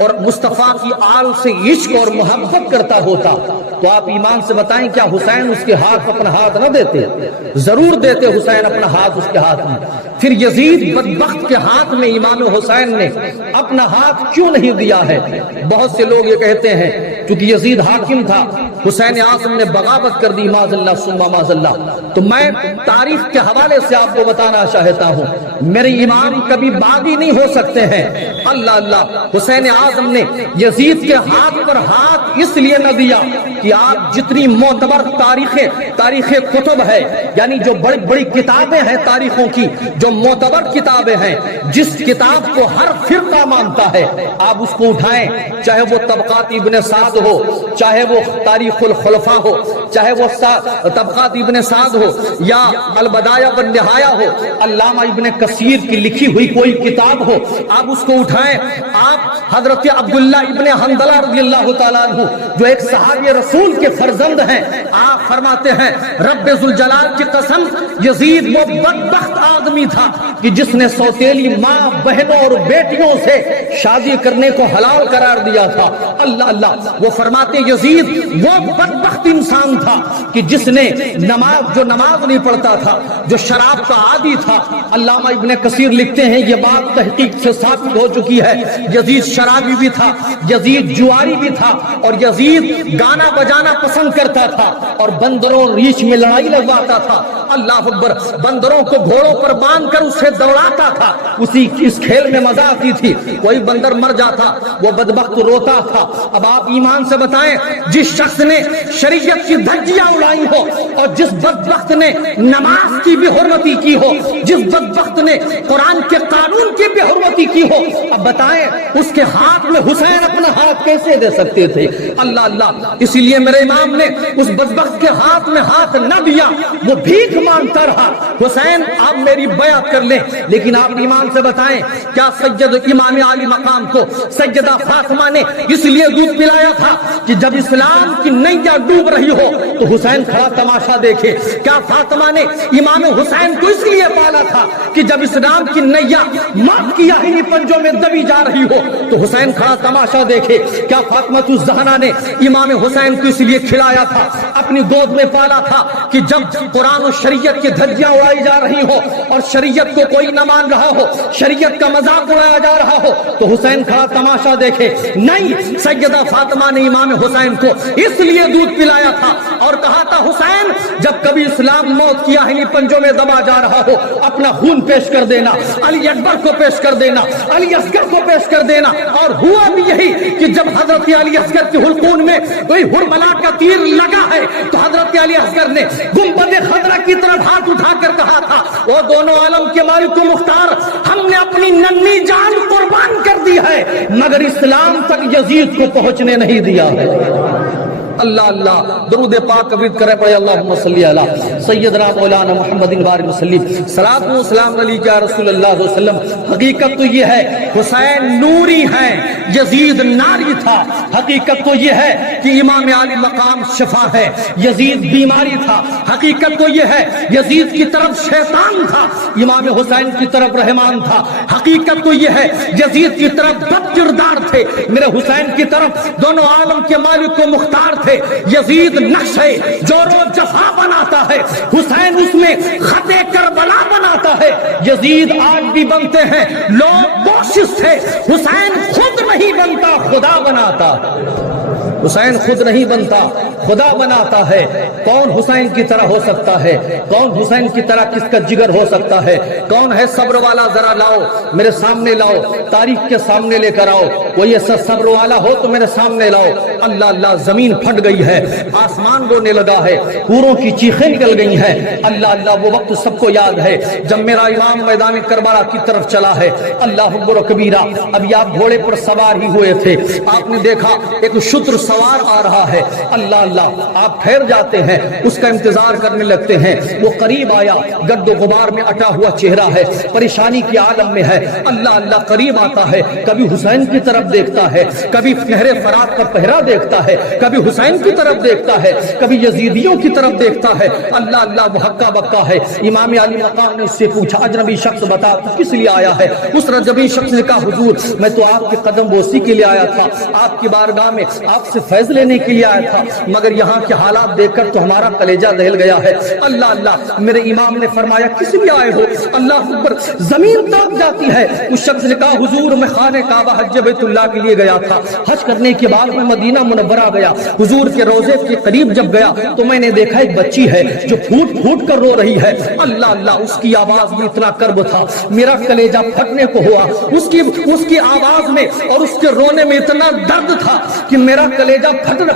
اور مصطفیٰ کی آل سے عشق اور محبت کرتا ہوتا تو آپ ایمان سے بتائیں کیا حسین اس کے ہاتھ اپنا ہاتھ نہ دیتے؟ ضرور دیتے حسین اپنا ہاتھ اس کے ہاتھ میں۔ پھر یزید بدبخت کے ہاتھ میں امام حسین نے اپنا ہاتھ کیوں نہیں دیا ہے؟ بہت سے لوگ یہ کہتے ہیں کیونکہ یزید حاکم تھا، حسین اعظم نے بغاوت کر دی، معاذ اللہ ثم معاذ اللہ۔ تو میں تاریخ کے حوالے سے آپ کو بتانا چاہتا ہوں میرے امام کبھی باغی نہیں ہو سکتے ہیں۔ اللہ اللہ، حسین اعظم نے یزید کے ہاتھ پر ہاتھ اس لیے نہ دیا کہ آپ جتنی معتبر تاریخ کتب ہے، یعنی جو بڑی بڑی کتابیں ہیں تاریخوں کی، جو معتبر کتابیں ہیں، جس کتاب کو ہر فرقہ مانتا ہے آپ اس کو اٹھائیں، چاہے وہ طبقات ابن سعد ہو، چاہے وہ تاریخ الخلفاء ہو، چاہے وہ طبقات ابن سعد ہو یا البدایہ والنہایہ ہو، علامہ ابن کثیر کی لکھی ہوئی کوئی کتاب ہو، آپ اس کو اٹھائیں۔ آپ حضرت عبداللہ ابن حنظلہ رضی اللہ تعالیٰ عنہ جو ایک صحابی رسول کے فرزند ہیں، آپ فرماتے ہیں رب ذوالجلال کی قسم یزید وہ بدبخت آدمی تھا کہ جس نے سوتیلی ماں بہنوں اور بیٹیوں سے شادی کرنے کو حلال قرار دیا تھا۔ اللہ اللہ، وہ فرماتے یزید وہ بدبخت انسان تھا کہ جس نے جو نماز نہیں پڑھتا تھا، جو شراب کا عادی تھا۔ علامہ ابن کثیر لکھتے ہیں یہ بات تحقیق سے ثابت ہو چکی ہے، یزید شرابی بھی تھا، یزید جواری بھی تھا، اور یزید گانا بجانا پسند کرتا تھا اور بندروں ریچھ میں لڑائی لگواتا تھا۔ اللہ اکبر، بندروں کو گھوڑوں پر باندھ کر اسے دوڑاتا تھا، اس کھیل میں مزہ آتی تھی۔ کوئی بندر مر جاتا وہ بدبخت روتا تھا۔ اب آپ ایمان سے بتائیں جس شخص نے شریعت کی دھجیاں اڑائی ہو اور جس بدبخت نے نماز کی بے حرمتی کی ہو، جس بدبخت نے قرآن کے قانون کی بے حرمتی کی ہو، اب بتائیں اس کے ہاتھ میں حسین اپنا ہاتھ کیسے دے سکتے تھے؟ اللہ اللہ، اسی لیے میرے امام نے اس بدبخت کے ہاتھ میں ہاتھ نہ دیا، وہ بھیک مانگتا رہا۔ حسین آپ میری بیعت کر لیں، لیکن آپ ایمان سے بتائیں کیا سید امام عالی مقام کو سیدہ فاطمہ نے اس لیے دودھ پلایا تھا کہ جب اسلام کی نیا ڈوب رہی ہو تو حسین کھڑا تماشا دیکھے؟ کیا فاطمہ نے امام حسین کو اس لیے پالا تھا کہ جب اسلام کی نیا موت کی آہنی پنجوں میں دبی جا رہی ہو تو حسین کھڑا تماشا دیکھے؟ کیا فاطمہ الزہرا نے امام حسین کو اس لیے کھلایا تھا، اپنی گود میں پالا تھا کہ جب قرآن و شریعت کی دھجیاں اڑائی جا رہی ہو اور شریعت کو کوئی نہ مان رہا ہو، شریعت کا مذاق اڑایا جا رہا ہو تو حسین کھڑا تماشا دیکھے؟ نہیں، سیدہ فاطمہ نے امام حسین کو اس لیے دودھ پلایا تھا اور کہا تھا حسین جب کبھی اسلام موت کی آہنی پنجوں میں دبا جا رہا ہو اپنا خون پیش کر دینا، علی اکبر کو پیش کر دینا، علی اصغر کو پیش کر دینا۔ اور ہوا بھی یہی کہ جب حضرت علی اصغر کے حلقون میں کوئی ہرملا کا تیر لگا ہے تو حضرت علی اصغر نے گنبد خضرا کی طرف ہاتھ اٹھا کر کہا تھا وہ دونوں عالم کے مالک و مختار، ہم نے اپنی ننھی جان قربان کر دی ہے مگر اسلام تک یزید کو پہنچنے نہیں دیا ہے۔ اللہ اللہ، درود پاک ورد کرے پڑے اللہم صلی علی سیدنا مولانا محمد وآلہ وسلم، صلاۃ و سلام علیک یا رسول اللہ صلی اللہ علیہ وسلم۔ حقیقت تو یہ ہے حسین نوری ہیں، یزید ناری تھا۔ حقیقت تو یہ ہے کہ امام عالی مقام شفا ہے، یزید بیماری تھا۔ حقیقت تو یہ ہے یزید کی طرف شیطان تھا، امام حسین کی طرف رحمان تھا۔ حقیقت تو یہ ہے یزید کی طرف بد کردار تھے، میرے حسین کی طرف دونوں عالم کے مالک و مختار تھے۔ یزید نقش ہے جور و جفا بناتا ہے، حسین اس میں خط کربلا بناتا ہے۔ یزید آج بھی بنتے ہیں، لوگ کوشش تھے، حسین خود نہیں بنتا خدا بناتا، حسین خود نہیں بنتا خدا بناتا ہے۔ کون حسین کی طرح ہو سکتا ہے؟ کون حسین کی طرح کس کا جگر ہو سکتا ہے؟ کون ہے صبر والا؟ ذرا لاؤ میرے سامنے، لاؤ تاریخ کے سامنے لے کر آؤ، کوئی ایسا صبر والا ہو تو میرے سامنے لاؤ۔ اللہ اللہ، زمین پھٹ گئی ہے، آسمان رونے لگا ہے، حوروں کی چیخیں نکل گئی ہیں۔ اللہ اللہ، وہ وقت سب کو یاد ہے جب میرا امام میدان کربلا کی طرف چلا ہے۔ اللہ اکبر و کبیرہ، ابھی آپ گھوڑے پر سوار ہی ہوئے تھے، آپ نے دیکھا ایک شتر سوار سوار آ رہا ہے. اللہ اللہ آپ ٹھہر جاتے ہیں, اس کا انتظار کرنے لگتے ہیں. وہ قریب آیا, گرد و غبار میں اٹا ہوا چہرہ ہے, پریشانی کے عالم میں ہے. اللہ اللہ قریب آتا ہے, کبھی حسین کی طرف دیکھتا ہے, کبھی نہر فرات کا پہرا دیکھتا ہے, کبھی حسین کی طرف دیکھتا ہے, کبھی یزیدیوں کی طرف دیکھتا ہے. اللہ اللہ وہ ہکا بکا ہے. امام علی مقام نے اس سے پوچھا, اجنبی شخص بتا کس لیے آیا ہے؟ اس اجنبی شخص نے کہا حضور میں تو آپ کے قدم بوسی کے لیے آیا تھا, آپ کی بارگاہ میں آپ سے فیض لینے کے لیے آیا تھا, مگر یہاں کے حالات دیکھ کر تو ہمارا کلیجہ دہل گیا ہے. اللہ اللہ میرے امام نے فرمایا کس لیے آئے ہو؟ اللہ اکبر, زمین تاپ جاتی ہے. اس شخص نے کہا حضور میں خانہ کعبہ حج بیت اللہ کے لیے گیا تھا, حج کرنے کے بعد میں مدینہ منورہ گیا, حضور کے روضے کے قریب جب گیا تو میں نے دیکھا ایک بچی ہے جو پھوٹ پھوٹ کر رو رہی ہے. اللہ اللہ اس کی آواز میں اتنا کرب تھا, میرا کلیجہ پھٹنے کو ہوا. اس کی آواز میں اور اس کے رونے میں اتنا درد تھا کہ میرا کلیجہ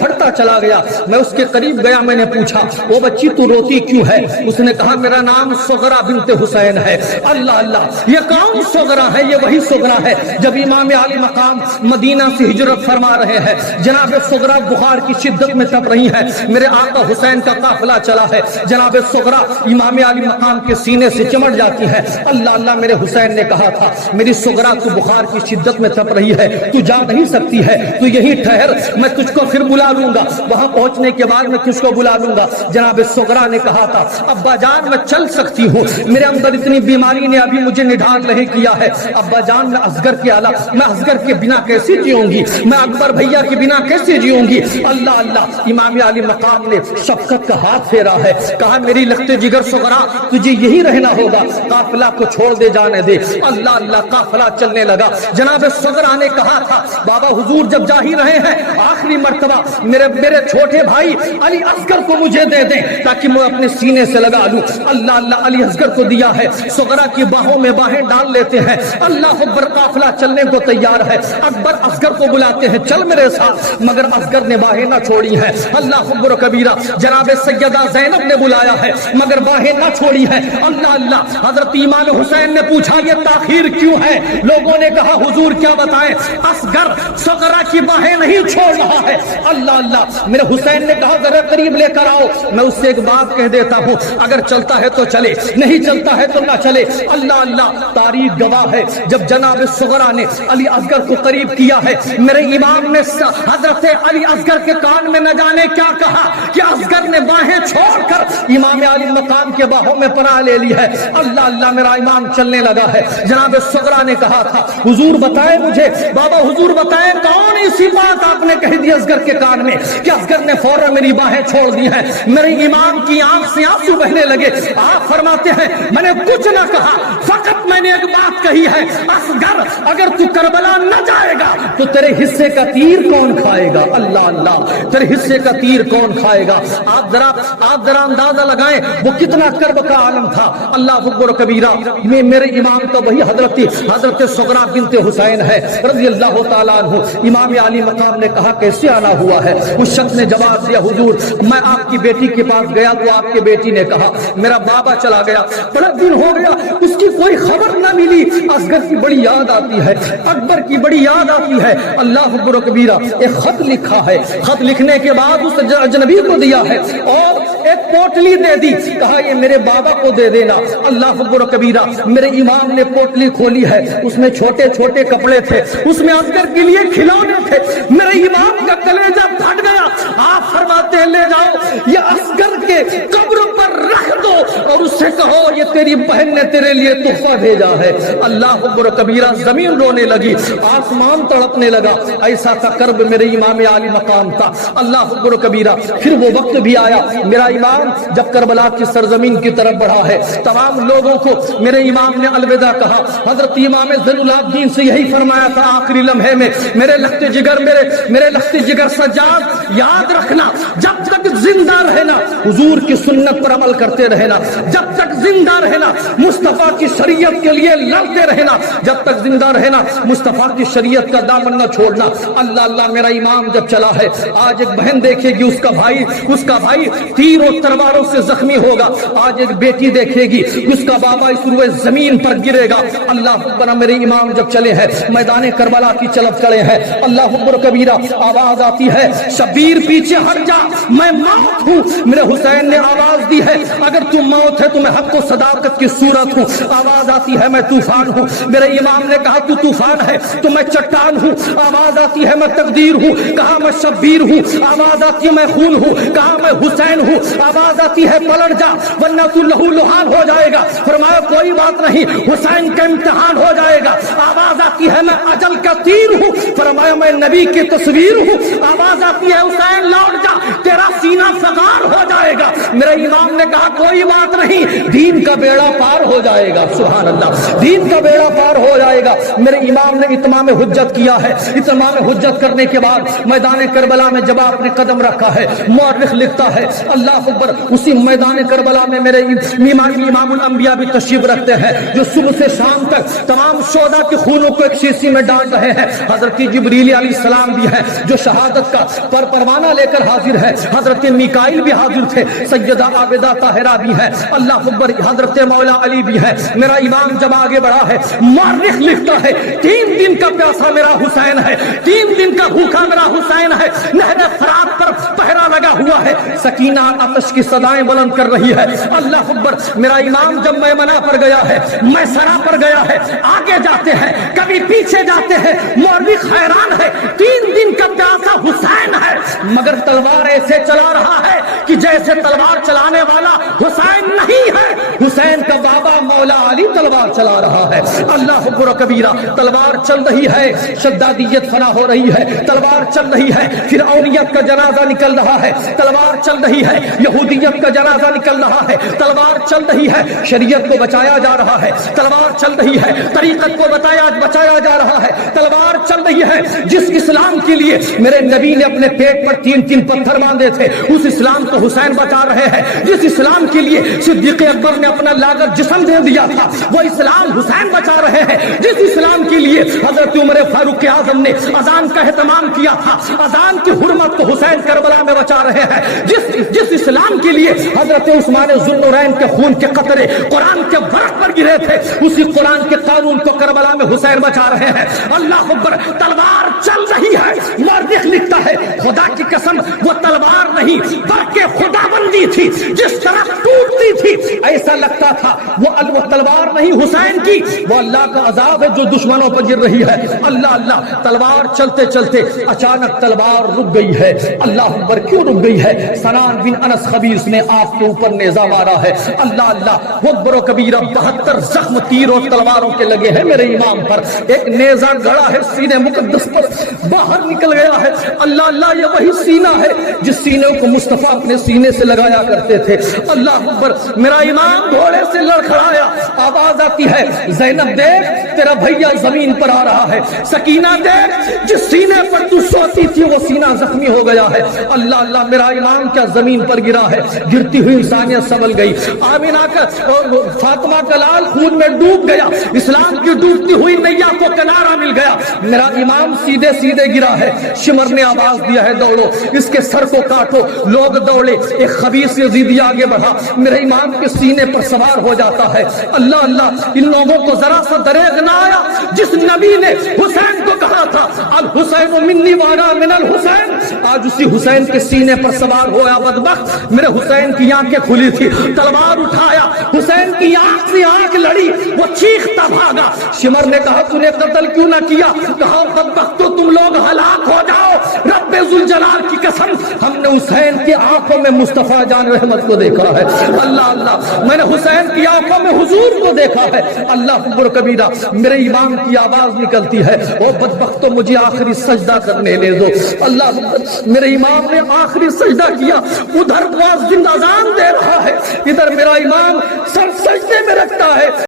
پھٹتا چلا گیا. میں اس کے قریب گیا, میں نے پوچھا وہ بچی تو روتی کیوں ہے؟ اس نے کہا میرا نام سغرا بنت حسین ہے. اللہ اللہ یہ کون سغرا ہے؟ یہ وہی سغرا ہے جب امام علی مقام مدینہ سے ہجرت فرما رہے ہیں. جناب سغرا بخار کی شدت میں تپ رہی ہے, میرے آقا حسین کا قافلہ چلا ہے. جناب سغرا امام علی مقام کے سینے سے چمٹ جاتی ہے. اللہ اللہ میرے حسین نے کہا تھا میری سغرا تو بخار کی شدت میں تپ رہی ہے, تو جا نہیں سکتی ہے, تو یہی ٹھہر, میں تجھ کو پھر بلا لوں گا. وہاں پہنچنے کے بعد میں کس کو بلا لوں گا؟ جناب سغرا نے کہا تھا ابا جان میں چل سکتی ہوں, میرے اندر اتنی بیماری نے ابھی مجھے نڈھال نہیں کیا ہے. ابا جان میں اصغر کے اعلیٰ, میں اصغر کے بنا کیسے جیوں گی, میں اکبر بھیا کے بنا کیسے جیوں گی. اللہ اللہ امام علی مقام نے شفقت کا ہاتھ پھیرا ہے, کہا میری لختے جگر سغرا تجھے یہی رہنا ہوگا, قافلہ کو چھوڑ دے جانے دے. اللہ اللہ قافلہ چلنے لگا. جناب سغرا نے کہا تھا بابا حضور جب جا ہی رہے ہیں آخری مرتبہ میرے چھوٹے بھائی علی اصغر کو مجھے دے دیں تاکہ میں اپنے سینے سے لگا لوں. اللہ اللہ علی اصغر کو دیا ہے, سغرا کی باہوں میں باہیں ڈال لیتے ہیں. اللہ اکبر قافلہ چلنے کو تیار ہے. اکبر اصغر کو بلاتے ہیں چل میرے ساتھ, مگر اصغر نے باہیں نہ چھوڑی ہیں. اللہ اکبر کبیرہ جناب سیدہ زینب نے بلایا ہے مگر باہیں نہ چھوڑی ہیں. اللہ اللہ حضرت امام حسین نے پوچھا یہ تاخیر کیوں ہے؟ لوگوں نے کہا حضور کیا بتائیں, اصغر سغرا کی باہیں نہیں چھوڑ رہا ہے. اللہ اللہ میرے حسین نے کہا ذرا قریب لے کر آؤ, میں اس سے ایک بات کہہ دیتا ہوں, اگر چلتا ہے تو چلے, نہیں چلتا ہے تو نہ چلے. اللہ اللہ تاریخ گواہ ہے جب جناب سغرا نے علی اصغر کو قریب کیا ہے, میرے امام نے حضرت علی اصغر کے کان میں نہ جانے کیا کہا کہ اصغر نے باہیں چھوڑ کر امام علی مقام کے باہوں میں پناہ لے لی ہے. اللہ اللہ میرا امام چلنے لگا ہے. جناب سغرا نے کہا تھا حضور بتائے مجھے, بابا حضور بتائے کون ایسی بات آپ نے کہی دی اصغر کے کان میں کہ اصغر نے فوراً میری باہیں چھوڑ دی ہیں. میرے امام کی آنکھ سے آنسو بہنے لگے. آپ فرماتے ہیں میں نے کچھ نہ کہا, فقط میں نے ایک بات کہی ہے, اصغر اگر تو کربلا نہ جائے گا تو تیرے حصے کا تیر کون کھائے گا؟ اللہ اللہ تیرے حصے کا تیر کون کھائے گا؟ آپ ذرا اندازہ لگائیں وہ کتنا کرب کا عالم تھا. اللہ اکبر کبیرہ میں میرے امام کا وہی حضرت سغرا بنت حسین ہے رضی اللہ تعالیٰ عنہ. امام علی مقام نے کہا کیسے آنا ہوا ہے؟ اس شخص نے جواب دیا حضور میں آپ کی بیٹی کے پاس گیا تو آپ کی بیٹی نے کہا میرا بابا چلا گیا, بڑا دن ہو گیا, اس کی کوئی خبر نہ ملی. اصغر کی بڑی یاد آتی ہے, اکبر کی بڑی یاد آتی ہے. اللہ اکبر کبیرہ ایک خط لکھا ہے, خط لکھنے کے بعد اس اجنبی کو دیا ہے اور ایک پوٹلی دے دی, کہا یہ میرے بابا کو دے دینا. اللہ اکبر کبیرہ میرے امام نے پوٹلی کھولی ہے, اس میں چھوٹے چھوٹے کپڑے تھے, اس میں اصغر کے لیے کھلونے تھے. میرے امام کا کلیجہ پھٹ گیا. آپ فرماتے ہیں لے جاؤ یہ اصغر کے قبر پر رکھ دو اور اس سے کہو یہ تیری بہن نے تیرے لیے تحفہ بھیجا ہے. اللہ اکبر کبیرہ زمین رونے لگی, آسمان تڑپنے لگا. ایسا تھا کرب میرے امام علی مقام تھا. اللہ اکبر کبیرہ پھر وہ وقت بھی آیا, میرا امام جب کربلا کی سرزمین کی طرف بڑھا ہے, تمام لوگوں کو میرے امام نے الوداع کہا. حضرت امام زین العابدین سے یہی فرمایا تھا آخری لمحے میں, میرے لخت جگر سجاد یاد رکھنا جب تک زندہ رہنا حضور کی سنت پر عمل کرتے رہنا, جب تک تک زندہ رہنا مصطفیٰ کی شریعت کے لیے لڑتے رہنا، جب تک زندہ رہنا مصطفیٰ کی شریعت کا دامن نہ چھوڑنا۔ اللہ اللہ میرا امام جب چلا ہے، آج ایک بہن دیکھے گی اس کا بھائی تیر و تلواروں سے زخمی ہوگا، آج ایک بیٹی دیکھے گی اس کا بابا اس روئے زمین پر گرے گا۔ اللہ اکبر، میرے امام جب چلے ہیں میدان کربلا کی طرف چڑھے ہیں، اللہ اکبر کبیرہ، آواز آتی ہے شبیر پیچھے ہٹ جا، میں موت ہوں۔ میرے حسین نے آواز دی ہے اگر تم موت ہے تو میں حق و صداقت کی صورت ہوں۔ آواز آتی ہے میں طوفان ہوں، میرے امام نے کہا تو طوفان ہے تو میں چٹان ہوں۔ آواز آتی ہے میں تقدیر ہوں، کہا میں شبیر ہوں۔ آواز آتی ہے میں خون ہوں، کہا میں حسین ہوں۔ آواز آتی ہے پلٹ جا ورنہ تو لہو لہان ہو جائے گا، فرمایا کوئی بات نہیں، حسین کا امتحان ہو جائے گا۔ آواز آتی ہے میں اجل کا تیر ہوں، فرمایا میں نبی کی تصویر ہوں۔ آواز آتی ہے حسین لوٹ جا تیرا سینہ فغار ہو جائے گا، میرے امام نے کہا کوئی بات نہیں، دین کا بیڑا پار ہو جائے گا۔ سبحان اللہ، دین کا بیڑا پار ہو جائے گا۔ میرے امام نے اتمام حجت کیا ہے، اتمام حجت کرنے کے بعد میدان کربلا میں جب آپ نے قدم رکھا ہے، مورخ لکھتا ہے اللہ اکبر، اسی میدان کربلا میں میرے امام الانبیاء بھی تشریف رکھتے ہیں جو صبح سے شام تک تمام شہداء کے خونوں کو ایک شیشی میں ڈال رہے ہیں۔ حضرت جبریل علیہ السلام بھی ہیں جو شہادت کا پروانہ لے کر حاضر ہے، حضرت میکائیل بھی حاضر تھے، سیدہ عابدہ طاہرہ بھی ہیں، اللہ اکبر، حضرت مولا علی بھی ہیں۔ میرا امام جب آگے بڑھا ہے، مورخ لکھتا ہے 3 دن کا پیاسا میرا حسین ہے، 3 دن کا بھوکا میرا حسین ہے، نہر فرات پر پہرا لگا ہوا ہے، سکینہ آتش کی صدائیں بلند کر رہی ہے۔ اللہ اکبر، میرا امام جب میمنہ پر گیا ہے، میسرہ پر گیا ہے، آگے جاتے ہیں کبھی پیچھے جاتے ہیں، مورخ حیران ہے 3 دن کا پیاسا حسین ہے مگر تلوار ایسے چلا رہا ہے کہ جیسے تلوار چلانے والا حسین نہیں ہے، حسین کا بابا مولا علی تلوار چلا رہا ہے۔ اللہ اکبر کبیرہ، تلوار چل رہی ہے، شدادیت فنا ہو رہی ہے، تلوار چل رہی ہے، فرعونیت کا جنازہ نکل رہا ہے، تلوار چل رہی ہے، یہودیت کا جنازہ نکل رہا ہے، تلوار چل رہی ہے، شریعت کو بچایا جا رہا ہے، تلوار چل رہی ہے، طریقت کو بچایا جا رہا ہے، تلوار چل رہی ہے۔ جس اسلام کے لیے میرے نبی نے اپنے پیٹ پر 3 پتھر باندھے تھے، اس اسلام کو حسین بچا رہے ہیں۔ جس اسلام کے لیے صدیق اکبر نے اپنا لاغر جسم دے دیا تھا، وہ اسلام حسین بچا رہے ہیں۔ جس اسلام کے لیے حضرت عمر فاروق اعظم نے اذان کا اہتمام کیا تھا، اذان کی حرمت کو حسین کربلا میں بچا رہے ہیں۔ جس اسلام کے لیے حضرت عثمان ذوالنورین کے خون کے قطرے قرآن کے ورق پر گرے تھے، اسی قرآن کے قانون کو کربلا میں حسین بچا رہے ہیں۔ اللہ اکبر، تلوار چل رہی ہے۔ مورخ لکھتا ہے خدا کی قسم وہ تلوار نہیں بلکہ خدا بندی تھی، جس طرح ٹوٹتی تھی ایسا لگتا تھا وہ تلوار نہیں حسین کی، وہ اللہ کا عذاب ہے جو دشمنوں پر گر رہی ہے۔ اللہ اللہ، تلوار چلتے چلتے اچانک تلوار رک گئی ہے۔ اللہ اکبر، کیوں رک گئی ہے؟ سنان بن انس خبیث نے آپ کے اوپر نیزہ مارا ہے۔ اللہ اللہ، اکبر و کبیرہ، 72 زخم تیر اور تلواروں کے لگے ہیں میرے امام پر، ایک نیزہ گڑا ہے سینے مقدس پر، باہر نکل گیا ہے۔ اللہ اللہ، یہ وہی سینہ ہے جس سینے کو مصطفیٰ اپنے سینے سے لگایا کرتے تھے۔ اللہ اکبر، میرا امام گھوڑے سے لڑکھڑایا، آواز آتی ہے زینب دیکھ تیرا بھیا زمین پر آ رہا ہے، سکینہ دیکھ جس سینے پر تو سوتی تھی وہ سینہ زخمی ہو گیا ہے۔ اللہ اللہ، میرا امام کیا زمین پر گرا ہے، گرتی ہوئی انسانیت سنبھل گئی۔ آمینہ کا فاطمہ کا لال خون میں ڈوب گیا، اسلام کی ڈوبتی ہوئی نیا کو کنارہ مل گیا۔ میرا امام سیدھے سیدھے گرا ہے، شمر نے آواز دیا ہے دوڑو اس کے سر کو کاٹو، لوگ دوڑے، ایک خبیث یزیدی آگے بڑھا، میرے امام کے سینے پر سوار ہو جاتا ہے۔ اللہ اللہ، ان لوگوں کو ذرا سا دریغ نہ آیا جس نبی نے حسین کو کہا تھا الحسین منی وانا من الحسین، آج اسی حسین کے سینے پر سوار ہوا بدبخت۔ میرے حسین کی آنکھیں کھلی تھی، تلوار اٹھایا، حسین کی آنکھ سے آنکھ لڑی، وہ چیختا بھاگا۔ شمر نے کہا تو نے قتل کیوں نہ کیا؟ کہا بدبختو تم لوگ ہلاک ہو جاؤ، رب ذوالجلال کی قسم ہم نے حسین کی آنکھوں میں مصطفیٰ جان رحمت کو دیکھا ہے۔ اللہ اللہ، میں نے حسین کی آنکھوں میں حضور کو دیکھا ہے۔ اللہ اکبر کبیرہ، میرے امام کی آواز نکلتی ہے او بدبختو مجھے آخری سجدہ کرنے لے دو۔ اللہ اکبر، میرے امام نے آخری سجدہ کیا، ادھر مؤذن اذان دے رہا ہے، ادھر میرا امام سر سجدے میں رکھتا ہے۔